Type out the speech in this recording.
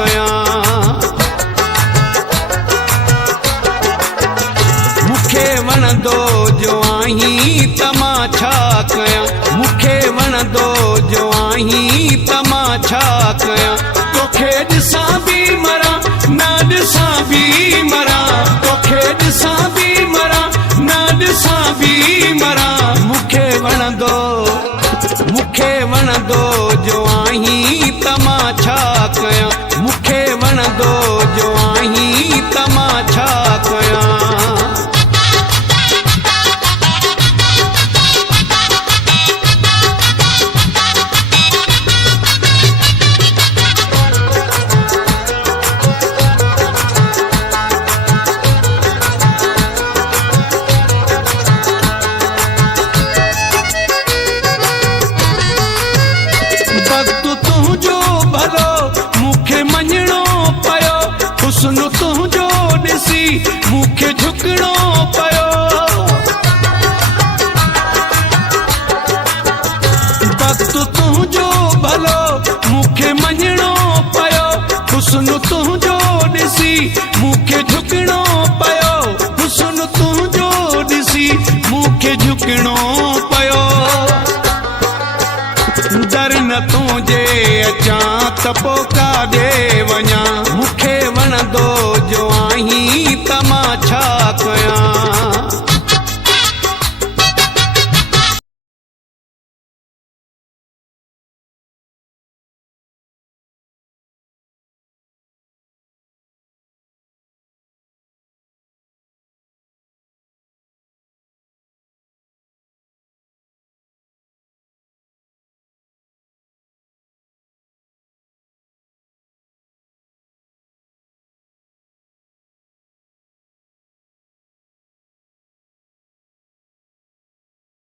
कयां। मुखे वणंदो जो आहीं त मां छा कयां, मुखे वणंदो जो आहीं त मां छा कयां। तोखे ॾिसां बि मरां न ॾिसां बि मरां, तोखे ॾिसां बि मरां न ॾिसां बि मरां। मुखे वणंदो जो आहीं त मां छा कयां, मुखे वणंदो जो आहीं त मां छा कयां। वक्त तुझो भलो मुखे मञणो पयो, हुस्न तुझो ॾिसी मुखे झुकणो पयो। वक्त तुझो भलो मुखे मञणो पयो, हुस्न तुझो ॾिसी मुखे झुकणो पयो, हुस्न तुझो ॾिसी मुखे झुकणो पयो। दर न तुझे अचां त पोइ काॾे वञां, मुखे